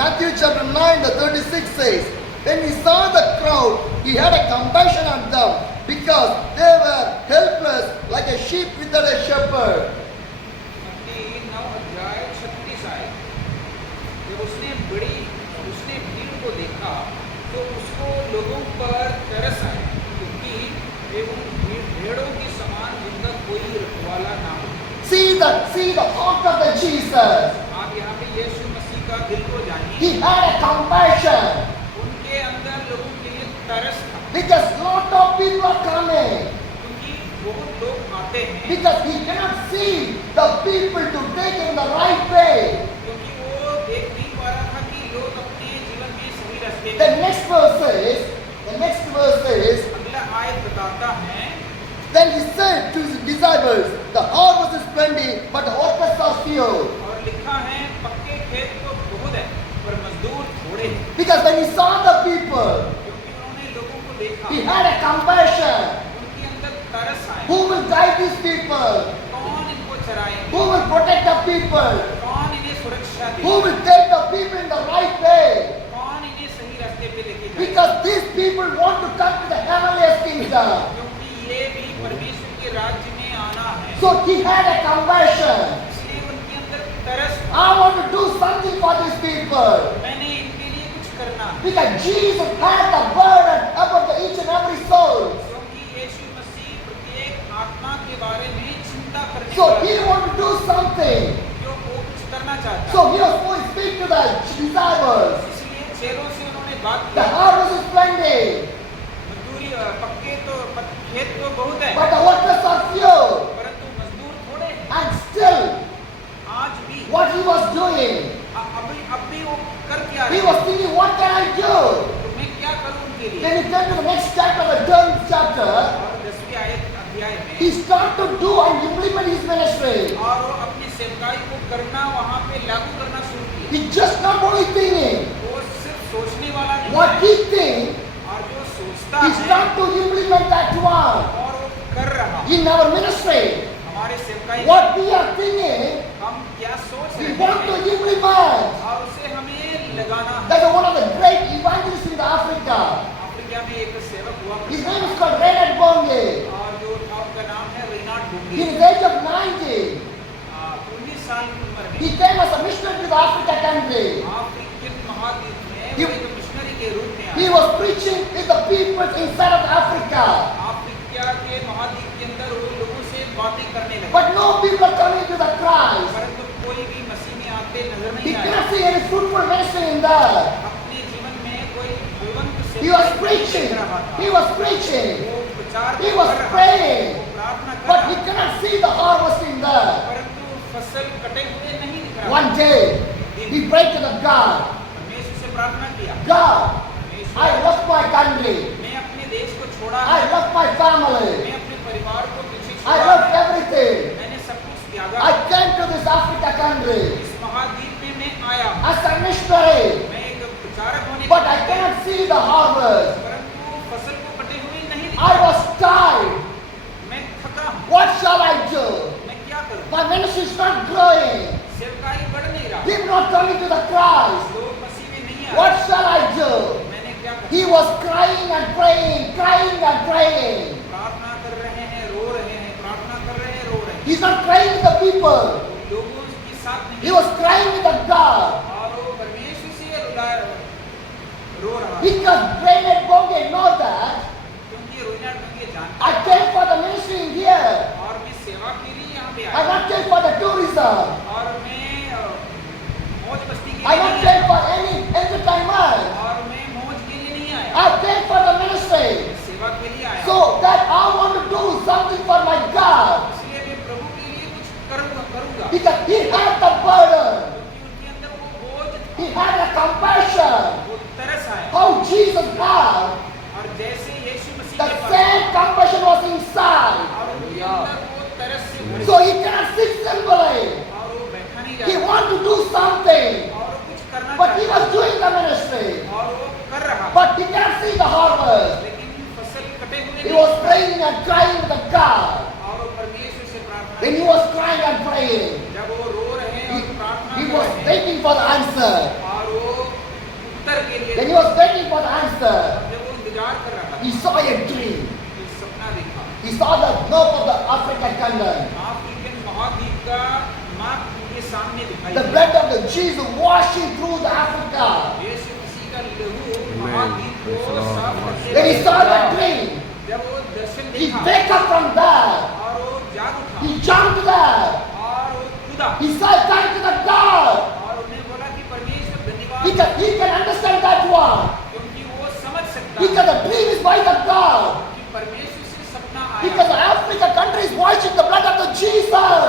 Matthew chapter 9, the 36 says, when he saw the crowd, he had a compassion on them because they were helpless like a sheep without a shepherd. मत्ती 9 अध्याय 36 आयत। जब उसने भीड़ को देखा तो उसको लोगों पर तरस आया, क्योंकि वे उन भेड़ों के समान जिनका कोई रखवाला ना हो। See the heart of the Jesus. आप यहाँ पे यीशु मसीह का दिल को जानिए। He had a compassion उनके अंदर लोगों के लिए तरस था, because lot of people are coming. क्योंकि बहुत लोग आते हैं, Because he cannot see the people to take in the right way. क्योंकि वो देख नहीं पा रहा था कि लोग अपने जीवन में सही रास्ते The में। next verse is, अगला आयत बताता है, then he said to his disciples, the harvest is plenty, but the workers are few. और लिखा है पक्के खेत तो बहुत है पर मजदूर थोड़े हैं। Because when he saw the people, क्योंकि उन्होंने लोगों को देखा, he had a compassion. उनके अंदर तरस आया। Who will guide these people? कौन इनको चराएंगे? Who will protect the people? कौन इन्हें सुरक्षा Who देगा? will take the people in the right way? कौन इन्हें सही रास्ते पे लेके जाएगा? Because these people want to come to the heavenly kingdom. क्योंकि ये भी परमेश्वर के राज्य में आना है। So he had a compassion. इसलिए उनके अंदर तरस था। I want to do something for these people. मैंने इनके लिए कुछ करना है। Because Jesus had the burden about each and every soul. क्योंकि यीशु मसीह प्रत्येक आत्मा के बारे में चिंता करने So वाला he है। wanted to do something. जो वो कुछ करना चाहता So he was going to speak to the disciples. है। इसलिए चेलों से उन्होंने बात The की। harvest is plenty, मजदूरी खेत तो बहुत है, but the workers are few. परंतु मजदूर थोड़े हैं। And still, आज भी what he was doing, अब भी वो कर क्या he रहे was हैं? thinking, what can I do? तो मैं क्या करूं उनके लिए? Then he came to the next chapter, the 10th chapter. और 10वीं अध्याय में He started to do and implement his ministry. और वो अपनी सेवकाई को करना, वहाँ पे लागू करना शुरू किया। He just not only thinking वो सिर्फ सोचने वाला नहीं what है, he think, और जो सोचता he है started to implement that one और वो कर रहा। in our ministry. हमारे सेवकाई What we are thinking, हम क्या सोच we रहे want to हैं implement. और उसे हमें लगाना है। That's one of the great evangelists in Africa. Africa में एक सेवक हुआ His करता name is था, called Reinhard Bonge. और जो था उसका नाम है रेनाल्ड In बुंगे। the age of 90, 19 साल की उम्र में he came as a missionary to the Africa country. African महाद्वीप में He- वो एक मिशनरी के रूप में He आया। was preaching with the people inside of Africa. Africa के महाद्वीप के अंदर वो लोगों से बातें करने लगे, But no people are coming to the Christ. परंतु कोई भी मसीह में आते नजर He नहीं आया। cannot see any fruitful ministry in there. अपने जीवन में कोई फलवंत He was सेवकाई नहीं preaching. देख रहा था। He was preaching. वो प्रचार He कर was रहा था, praying. वो प्रार्थना कर But रहा he था, cannot see the harvest in there. परंतु फसल कटे हुए नहीं दिख रहा। One day, he prayed to the God. परमेश्वर से प्रार्थना किया, God, परमेश्वर, I love my country. मैं अपने देश को छोड़ा I है, love my family. मैं अपने परिवार को पीछे I छोड़ा love है, everything. मैंने सब कुछ त्यागा। I came to this Africa country इस महाद्वीप में मैं आया, as a missionary. मैं एक प्रचारक होने But I cannot see the harvest. परंतु फसल को कटे हुए नहीं दिख I रहा। was tired. मैं थका हूँ, What shall I do? मैं क्या करूँ? My ministry is not growing. सेवकाई बढ़ नहीं रहा, People not coming to the Christ. लोग मसीह में नहीं आ What रहे। shall I do? मैंने क्या करा? He was crying and praying, crying and praying. प्रार्थना कर रहे हैं, रो रहे हैं, प्रार्थना कर रहे हैं, रो रहे हैं। He's not crying with the people. लोगों के साथ He नहीं, was crying with the God. और वो परमेश्वर से रो रहा है, Because Reinhard Bonge know that क्योंकि रोइनाल्ड बंगे जानता I है, came for the ministry in here. और मैं सेवा के लिए यहाँ पे I आया, not came for the tourism. और मैं मौज मस्ती के I लिए not नहीं came आया, for any entertainment. और मैं मौज के लिए नहीं आया, I came for the ministry. मैं सेवा के लिए आया। So that I want to do something for my God. इसलिए मैं प्रभु के लिए कुछ करूँगा, Because he had the burden. क्योंकि उनके अंदर वो बोझ, He had the compassion. वो तरस आया, How Jesus had. और जैसे यीशु मसीह The के पास, same compassion was inside. और उनके अंदर वो तरस से भरे, So he cannot sit simply. और वो बैठा नहीं He जाता, wanted to do something. और वो कुछ करना But he चाहता, was doing the ministry. और वो कर रहा, But he cannot see the harvest. लेकिन फसल कटे हुए He नहीं, was praying and crying with the God. और वो परमेश्वर से प्रार्थना, When he was crying and praying, जब वो रो रहे हैं और प्रार्थना he कर was रहे हैं, waiting for the answer. और वो उत्तर के लिए When he was waiting for the answer, जब वो इंतजार कर रहा था he saw a dream. तो सपना देखा He saw the map of the African continent. African महाद्वीप का मैप उनके सामने दिखाई The दिया। blood of the Jesus washing through the Africa. यीशु मसीह का लहू Amen. महाद्वीप को Praise the Lord. साफ करते When he हुए saw दिखा। that dream, जब वो दर्शन he देखा wake up from there. और वो जाग उठा He jumped there. और वो कूदा He said thank to the God. और उन्हें बोला कि परमेश्वर धन्यवाद He can understand that one. क्योंकि वो समझ सकता Because है the dream is by the God. कि परमेश्वर से सपना Because आया the Africa country is washing the blood of the Jesus.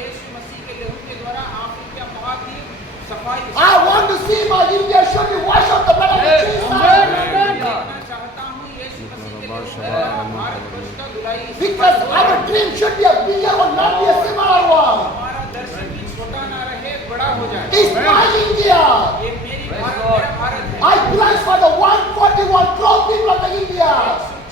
यीशु मसीह के लहू के द्वारा अफ्रीका महाद्वीप सफाई I want to see my India should be washed of the blood of the Jesus. देखना चाहता हूँ यीशु मसीह के लहू के द्वारा भारतवर्ष का धुलाई Because our dream should be a bigger one, not be a similar one. हमारा दर्शन भी छोटा ना रहे बड़ा हो जाए It's my India. ये मेरा भारत है I pray for the 141 crore people of the India.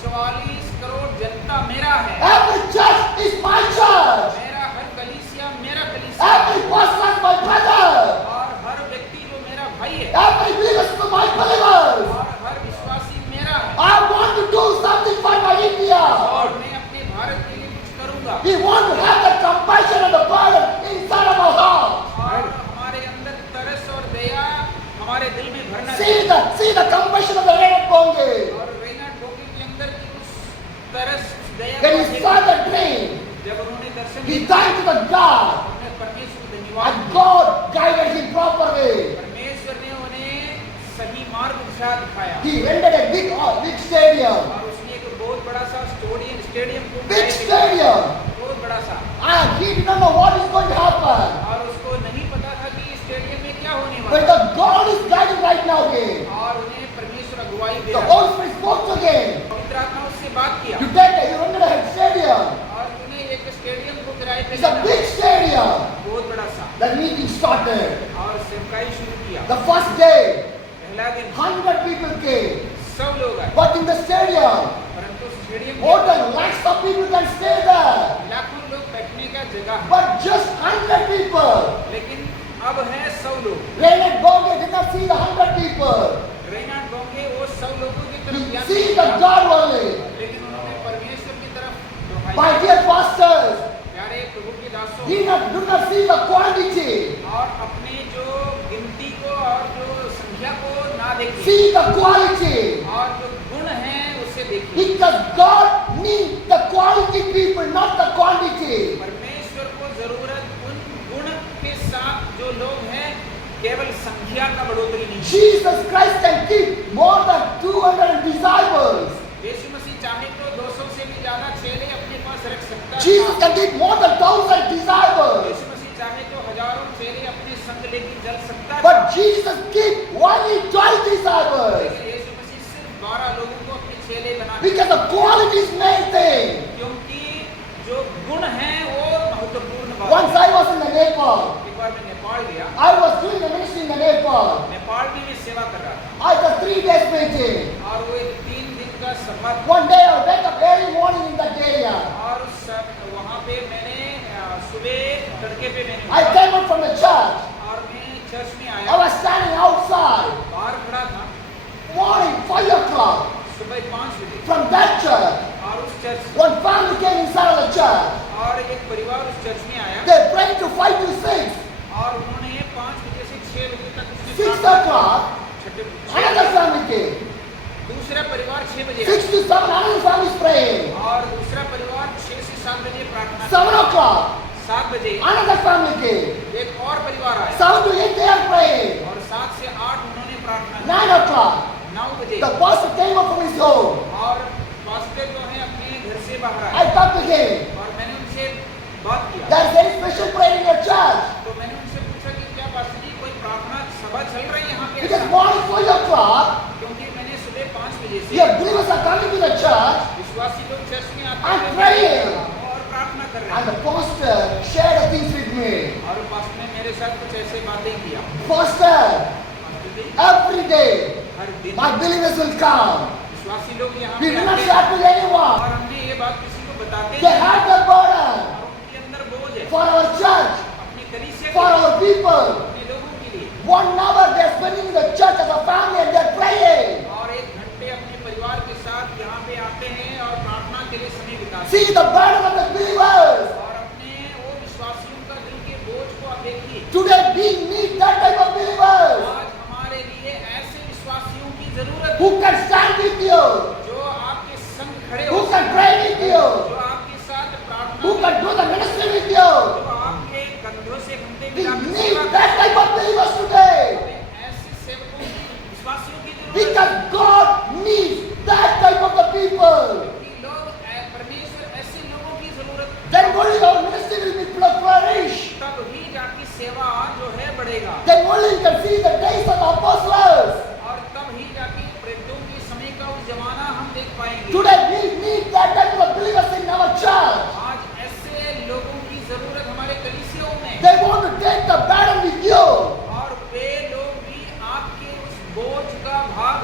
144 करोड़ जनता मेरा है Every church is my church. मेरा हर कलीसिया मेरा कलीसिया Every person is my brother. और हर व्यक्ति जो मेरा भाई है Every believer is my believers. और हर विश्वासी मेरा है I want to do something for my India. और मैं अपने भारत के लिए कुछ करूंगा We want to have the compassion and the burden inside of our heart. और हमारे अंदर तरस और दया हमारे दिल में भरना See the compassion of the Red Bonge. और रेनाड बोके के अंदर की उस तरस उस दया When को he saw the dream, जब उन्होंने दर्शन he देखा thanked to the God. उन्होंने परमेश्वर को धन्यवाद And God guided him properly. परमेश्वर ने उन्हें सही मार्ग दिखाया He rented a big stadium. और उसने एक बहुत बड़ा सा स्टेडियम को Big बनाया। stadium. बहुत बड़ा सा And he did not know what is going to happen. और उसको नहीं पता था कि इस स्टेडियम में क्या होने But वाला the God is guiding right now again. है। और उन्हें परमेश्वर अगुवाई दे The रहा Holy Spirit spoke to again. पवित्र आत्मा उससे बात किया You rented a stadium. और उन्हें एक स्टेडियम को किराए पे It's a लेना big stadium. बहुत बड़ा सा The meeting started. और सेवकाई शुरू किया The first day, पहला दिन 100 people came. सब लोग आए But in the stadium, परंतु स्टेडियम more में than lakhs of people can stay there. लाखों लोग बैठने का जगह है But just 100 people. लेकिन अब है 100 लोग Reinhard Bonge did not see the 100 people. रेनाड बोंगे वो 100 लोगों की तरफ He ध्यान see नहीं the दिया, God only. लेकिन उन्होंने परमेश्वर की तरफ दुहाई My की। dear pastors, प्यारे प्रभु के दासों do not see the quantity. और अपने जो गिनती को और जो संख्या को ना देखिए See the quality. और जो गुण है उसे देखिए Because God needs the quality people, not the quantity. परमेश्वर को जरूरत उन गुण के साथ जो लोग हैं केवल संख्या का बढ़ोतरी नहीं Jesus Christ can keep more than 200 disciples. यीशु मसीह चाहे तो 200 से भी ज्यादा चेले अपने पास रख सकता है Jesus can keep more than 1,000 disciples. यीशु मसीह चाहे तो हजारों चेले अपने संग लेके चल सकता है But Jesus keep only 12 disciples. लेकिन यीशु मसीह सिर्फ 12 लोगों को अपने चेले बना Because the quality is main thing. क्योंकि जो गुण है वो महत्वपूर्ण बात Once है I was in the Nepal. एक बार मैं नेपाल गया I was doing a ministry in the Nepal. Nepal में मैं सेवा कर रहा था I had a 3 days meeting. और वो एक 3 दिन का सभा था One day I wake up early morning in that area. और वहाँ पे मैंने सुबह तड़के पे मैंने I came out from the church. और मैं चर्च में I आया was standing outside. बाहर खड़ा था Morning, 5 o'clock. सुबह 5 बजे From that church, और उस church one family came inside of the church. और एक परिवार उस चर्च में आया They prayed to 5 to 6. और उन्होंने 5 बजे से 6 बजे तक उसकी 6 प्रार्थना की। o'clock, छठे another family came. दूसरा परिवार 6 बजे 6 to 7, another family is praying. आया। और दूसरा परिवार 6 से 7 बजे प्रार्थना की। 7 o'clock, 7 बजे another family came. एक और परिवार आया 7 to 8 they are praying. और 7 से 8 उन्होंने प्रार्थना की। 9 o'clock, 9 बजे the pastor came up from his home. और पास्टर जो है अपने घर से बाहर आए I talked to him. और मैंने उनसे बात किया There is any special prayer in your church? तो मैंने उनसे पूछा कि क्या पास्टर जी कोई प्रार्थना सभा चल रही है यहाँ पे Because ऐसा? morning 4 o'clock, क्योंकि मैंने सुबह 5 बजे से your believers are coming to the church विश्वासी लोग चर्च में आते I'm हैं praying. और प्रार्थना कर रहे and हैं the pastor shared the things with me. और पास्टर ने मेरे साथ कुछ ऐसे बातें किया Pastor, पास्टर जी, every day हर दिन my believers will come. विश्वासी लोग यहाँ We पे do not आते share हैं with anyone. और हमने ये बात किसी को बताते They नहीं have the burden और उनके अंदर बोझ है for our church, अपनी कलीसिया for के लिए, our people. अपने लोगों के लिए 1 hour they are spending in the church as a family and भाग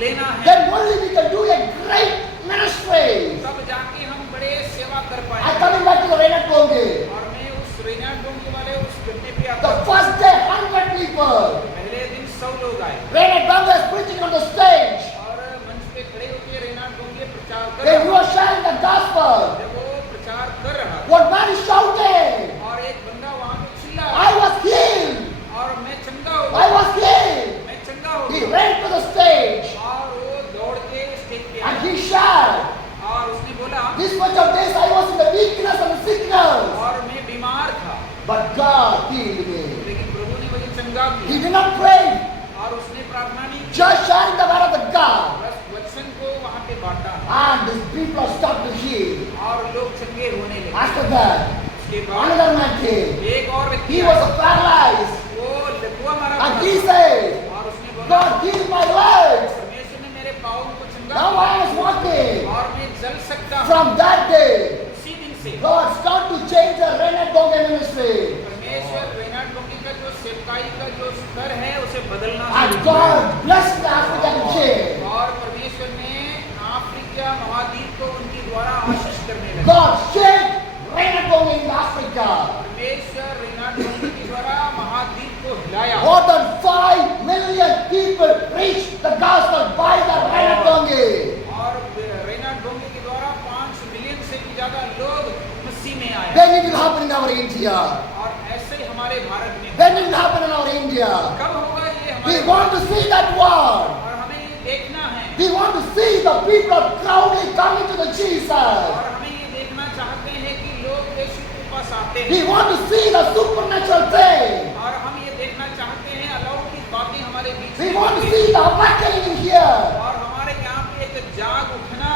लेना है, then only we can do a great ministry. तब जाके हम बड़े सेवा कर I'm पाएंगे। coming back to the Renat Gonge. और मैं उस रेनाल्ड डोंगी वाले उस घटने पे आता The हूँ। first day, 100 people. पहले दिन 100 लोग आए Renat Gonge is preaching on the stage. और मंच पे खड़े होकर रेनाल्ड डोंगी प्रचार कर Then you रहा are sharing the gospel. था। जब वो प्रचार कर रहा था One man is shouting, और एक बंदा वहाँ पे चिल्ला I was healed. और मैं चंगा हो I गया, was healed. मैं चंगा हो He गया। ran to the stage और वो दौड़ के स्टेज पे and आया he shared, और उसने बोला this much of days I was in the weakness and the sickness, और मैं बीमार था but God healed me. लेकिन प्रभु ने मुझे चंगा He किया did not pray, और उसने प्रार्थना नहीं की, just sharing the word of the God. बस वचन को वहाँ पे बांटा And these people are started to heal. और लोग चंगे होने लगे। After that, उसके बाद another man came. एक और व्यक्ति He was आया, paralyzed. वो लकवा मारा And पड़ा he था। said, और उसने बोला God healed my legs. परमेश्वर ने मेरे पाँव को चंगा Now I किया was walking. और मैं चल सकता हूँ। From that day, उसी दिन से God started to change the Renat Gonge ministry. परमेश्वर रेनाल्ड डोंगी का जो सेवकाई का जो स्तर है उसे बदलना And शुरू किया। God blessed the African church. और परमेश्वर ने अफ्रीका महाद्वीप को उनके द्वारा आशीष करने लगा। God shaped Renat Gonge in Africa. परमेश्वर रेनाल्ड डोंगी के द्वारा महाद्वीप को हिलाया More than 5 million people reached the gospel by the Renat Gonge. और रेनाल्ड डोंगी के द्वारा 5 मिलियन से भी ज्यादा लोग मसीह में आए। When it will happen in our India? और ऐसे ही हमारे भारत में When it will happen in our India? कब होगा ये We हमारे want to see that word. और हमें ये देखना है We want to see the people crowdly coming to the Jesus. और हमें ये देखना चाहते हैं कि लोग यीशु के पास आते We हैं want to see the supernatural thing. और हम ये देखना चाहते हैं अलौकिक बातें हमारे बीच We में want to होती see हैं। the miraculous